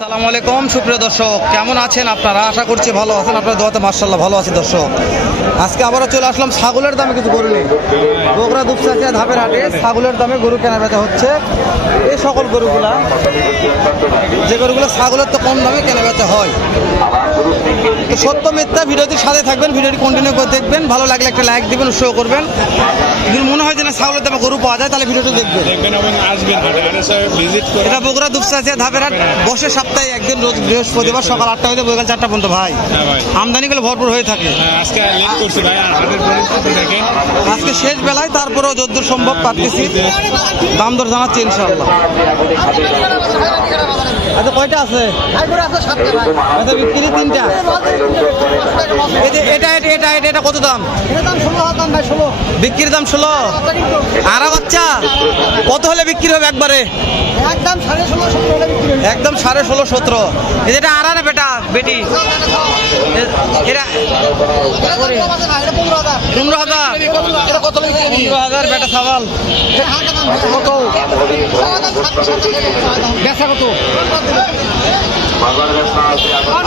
আসসালামু আলাইকুম সুপ্রিয় দর্শক, কেমন আছেন আপনারা? আশা করছি ভালো আছেন। আপনার দোয়াতে মাশাআল্লাহ ভালো আছি দর্শক। আজকে আবারও চলে আসলাম ছাগলের দামে কিছু গরু নিয়ে। বগুড়া দুপচাচিয়া ধাপের হাটে ছাগলের দামে গরু কেনা বেচা হচ্ছে। এই সকল গরুগুলা, যে গরুগুলো ছাগলের তো কম দামে কেনা বেচা হয়। তো সত্য মিথ্যা ভিডিওটির সাথে থাকবেন, ভিডিওটি কন্টিনিউ করে দেখবেন। ভালো লাগলে একটা লাইক দিবেন, উৎসাহ করবেন। যদি মনে হয় যে না ছাগলের দামে গরু পাওয়া যায় তাহলে ভিডিওটি দেখবেন এবং আসবেন হাটে ভিজিট করে। এটা বগুড়া দুপচাচিয়া ধাপের হাট বসে সপ্তাহে একদিন, রোজ বৃহস্পতিবার সকাল 8টা হইতে বৈকাল 4টা পর্যন্ত। ভাই আমদানিগুলো ভরপুর হয়ে থাকে। আজকে লেট করছি ভাই, হাটের পরিস্থিতি দেখেন। আজকে শেষ বেলায়, তারপরেও যতদূর সম্ভব পারতেছি দাম দর জানাচ্ছি ইনশাআল্লাহ। আচ্ছা কয়টা আছে? আচ্ছা বিক্রি 3টা। এটা কত দাম? বিক্রির দাম 16। আর বাচ্চা কত হলে বিক্রি হবে একবারে? একদম 16.5 17। এটা আর না বেটা বেটি? এটা 15,000 বেটা সওয়াল।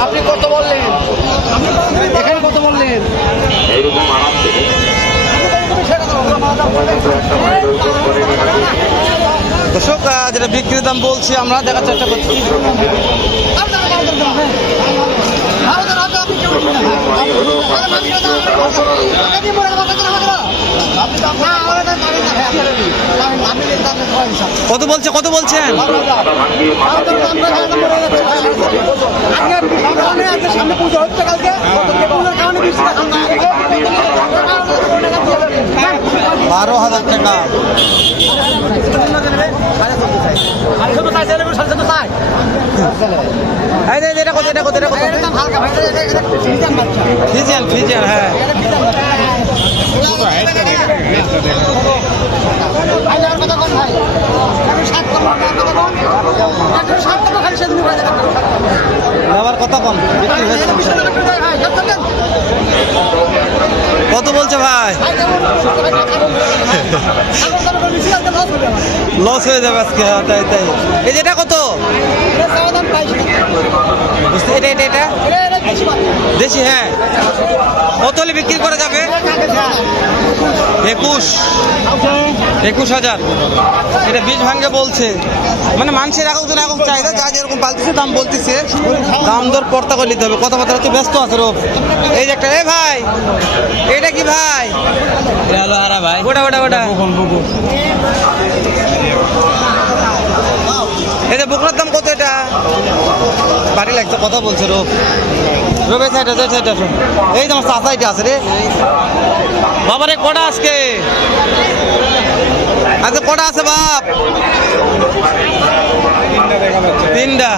আপনি কত বললেন? এখানে কত বললেন? দর্শক, যেটা বিক্রির দাম বলছি আমরা দেখার চেষ্টা করছি। কত বলছে? কত বলছেন? $12,000 টাকা। এটা কত? এটা কত? এটা কত? ফিজিয়ান, ফিজিয়ান, হ্যাঁ। নেওয়ার কথা কম, বিক্রি হয়েছে। কত বলছে ভাই? লস হয়ে যাবে আজকে। তাই তাই। এই যেটা কত? এটা এটা এটা দেশি, হ্যাঁ। কত হলে বিক্রি করা যাবে? 21,000। এটা 20 ভাঙ্গে বলছে। মানে মানুষের একক চাহিদা, যা যেরকম পালতেছে দাম বলতেছে। দাম দর পর্তা করে নিতে হবে। কথাবার্তা হচ্ছে ব্যস্ত আছে রোগ। এই যে একটা, এ ভাই এটা কি ভাই? ভাই ওটা ওটা ওটা এটা বকরার দাম কত? এটা বাড়ি লাগছে, কথা বলছে রোগ। রোগ এই তোমার চাষাইটা আছে রে বাবারে। কটা আজকে? আচ্ছা কটা আছে বাপ? 3টা।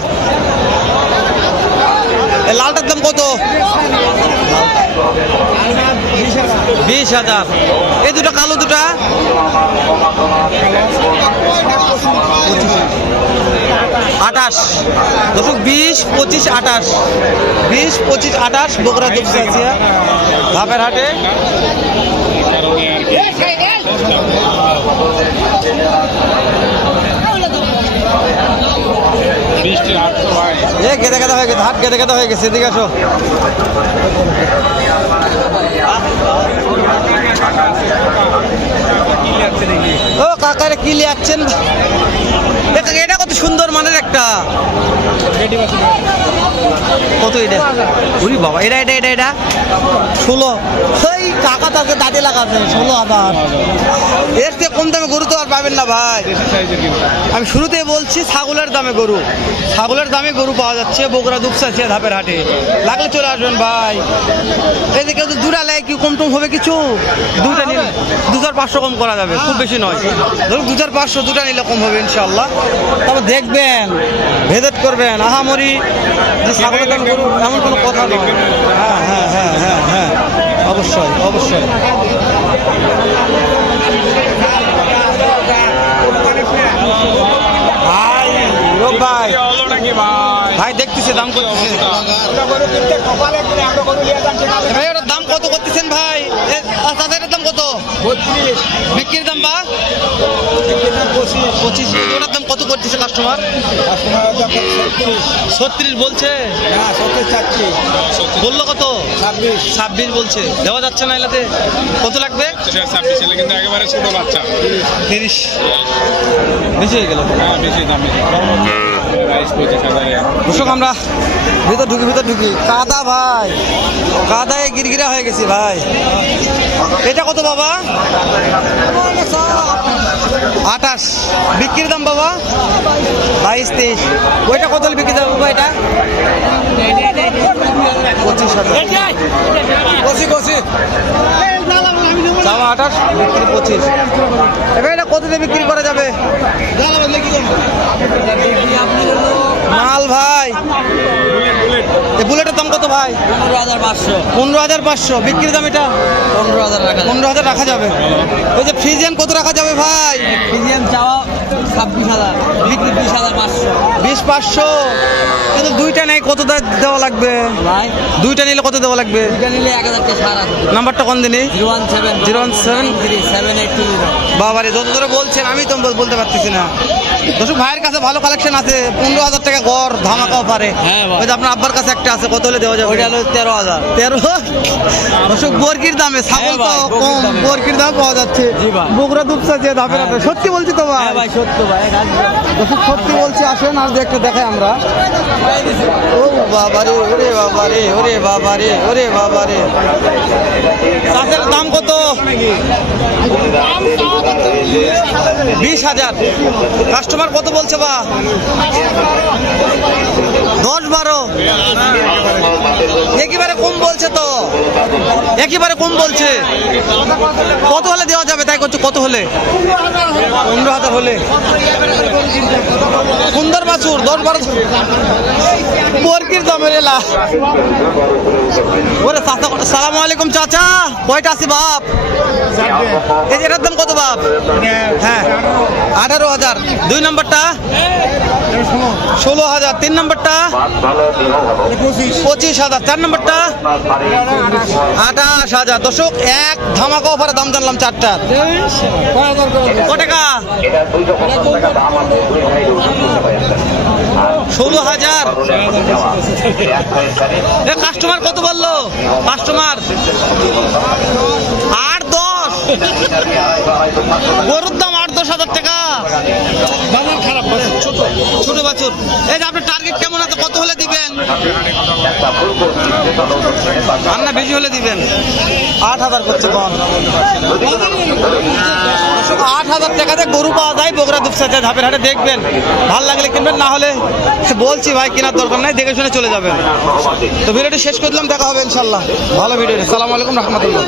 লালটার দাম কত? 20,000। এই দুটা কালো দুটা 28। দর্শক 20, 25, 28। 20, 25, 28 বগুড়া দুপচাচিয়া ধাপের হাটে। গেদে গেদা হয়ে গেছে, হাট গেদে গেদা হয়ে গেছে। এদিকে আসো। ও কাকারে কি লিয়াচ্ছেন? এটা কত সুন্দর মানের একটা। কত এটা? উরি বাবা, এটা এটা এটা এটা 16। সেই কাকা তাকে দাঁড়ে লাগাচ্ছে 16,000। এর থেকে কম দামে গরু তো আর পাবেন না ভাই। আমি শুরুতেই বলছি ছাগলের দামে গরু, ছাগলের দামে গরু পাওয়া যাচ্ছে বগুড়া দুপচাচিয়া ধাপের হাটে। লাগলে চলে আসবেন ভাই। এই যে কেউ তো দুটা লেয়, কি কম টম হবে কিছু? দুটা নিলে 2,500 কম করা যাবে, খুব বেশি নয়। ধরুন 2,500, দুটা নিলে কম হবে ইনশাল্লাহ। তবে দেখবেন, ভেজেট করবেন। আহামরি যে ছাগলের দাম গরু এমন কোনো কথা নয়। হ্যাঁ হ্যাঁ হ্যাঁ হ্যাঁ হ্যাঁ, অবশ্যই অবশ্যই। ভাই রোগ ভাই, ভাই দেখতেছে দাম করতেছে ভাই ওটার দাম কত করতেছেন ভাই তাদের দাম কত বিক্রির দাম বা 25 ওটার দাম কত করতেছে কাস্টমার 36 বলছে বললো কত 26 বলছে দেওয়া যাচ্ছে না এলাতে কত লাগবে 26 ছেলে কিন্তু একেবারে ছোট বাচ্চা 30 বেশি হয়ে গেল হ্যাঁ বেশি দাম রাইস 25,000 দর্শক আমরা ভিতর ঢুকি কাদা ভাই কাদায় গিরগিরা হয়ে গেছি ভাই এটা কত বাবা 28 বিক্রির দাম বাবা 22-23 ওইটা কত হলে বিক্রি দাম বাবা এটা 25,000 জামা 28 বিক্রি 25 এবার এটা কত দিয়ে বিক্রি করা যাবে মাল ভাই এই বুলেটের দাম কত ভাই 15,500 বিক্রির দাম এটা 15,000 রাখা যাবে ওই যে ফ্রিজিয়ান কত রাখা যাবে ভাই চাওয়া 26,000 বিক্রি 20,500 কিন্তু দুইটা নেই কত দেওয়া লাগবে ভাই দুইটা নিলে কত দেওয়া লাগবে এটা নিলে 1,000 টাকা ছাড় আছে নাম্বারটা কোন দিনই 017 বাবারে যত ধরে বলছেন আমি তো বলতে পারতেছি না দর্শক ভাইয়ের কাছে ভালো কালেকশন আছে 15,000 টাকা গড় ধামাকাও পারে হ্যাঁ ভাই। ওই যে আপনার আব্বার কাছে একটা আছে কত হলে দেওয়া যাবে ওইটা হলো 13,000 13 দর্শক বর্গির দামে ছাগল তো হ্যাঁ ভাই, বর্গির কম দামে। বর্গির দাম পাওয়া যাচ্ছে জি ভাই। বগুড়া দুপসা যে দামের আপনার সত্যি বলছি তো ভাই হ্যাঁ ভাই সত্য ভাই দর্শক সত্যি বলছি আসেন আর একটা দেখাই আমরা ও বাবারে ওরে বাবারে ওরে বাবারে ওরে বাবারে চাষের দাম কত 20,000 কাস্টমার কত বলছে বা 10-12 একেবারে কম বলছে তো একেবারে কম বলছে কত হলে দেওয়া যাবে তাই করছে কত হলে 15,000 হলে সুন্দর বাছুর 10-12 বর্গির দামের এলা ওরে চাচা সালাম আলাইকুম চাচা কয়টা আছে বাপ এই যে এটার দাম কত বাপ হ্যাঁ 18,000 2 নম্বরটা 16,000 3 নম্বরটা 25,000 4 নম্বরটা 28,000 দর্শক এক ধামাকা অফারে দাম জানলাম চারটা কত টাকা 16,000 কাস্টমার কত বললো কাস্টমার 8-10 গরুর দাম 8-10,000 টাকা বাজার খারাপ ছোট বাছুর এই যে আপনার টার্গেট কেমন আছে কত হলে দিবেন আর না বেশি হলে দিবেন 8,000 করছে কম 8,000 টাকাতে গরু পাওয়া যায় বগুড়া দুপসাতে ধাপের হাটে দেখবেন ভাল লাগলে কিনবেন না হলে বলছি ভাই কেনার দরকার নাই দেখে শুনে চলে যাবেন তো ভিডিওটি শেষ করে দিলাম দেখা হবে ইনশাল্লাহ ভালো ভিডিও সালাম আলাইকুম রহমতুল্লাহ